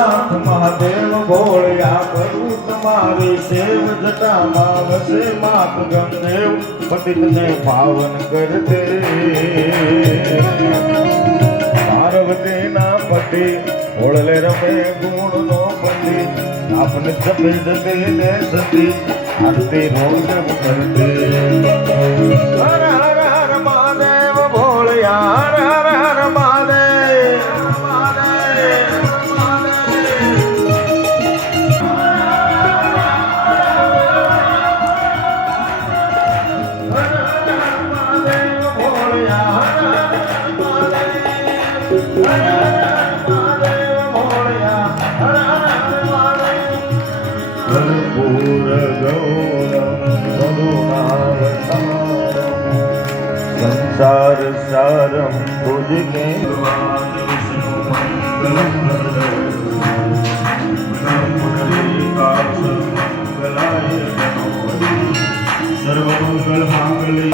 નાથ મહાદેવ ભોળિયા કરું તમારી સેવ જટામાં વસે માત ગંગદેવ પતિતને પાવન કરતે પાર્વતી ના પતિ ઓળલે રમે ગુણ નો પતિ આપને જપે જતે ને સતી આરતી રોજ કરતે હર હર હર મહાદેવ ભોળિયા હર હર હર મહાદેવ कर्पूर गौरम करुणावतारम संसार सारम भुजगे सर्वमंगल मांगल्ये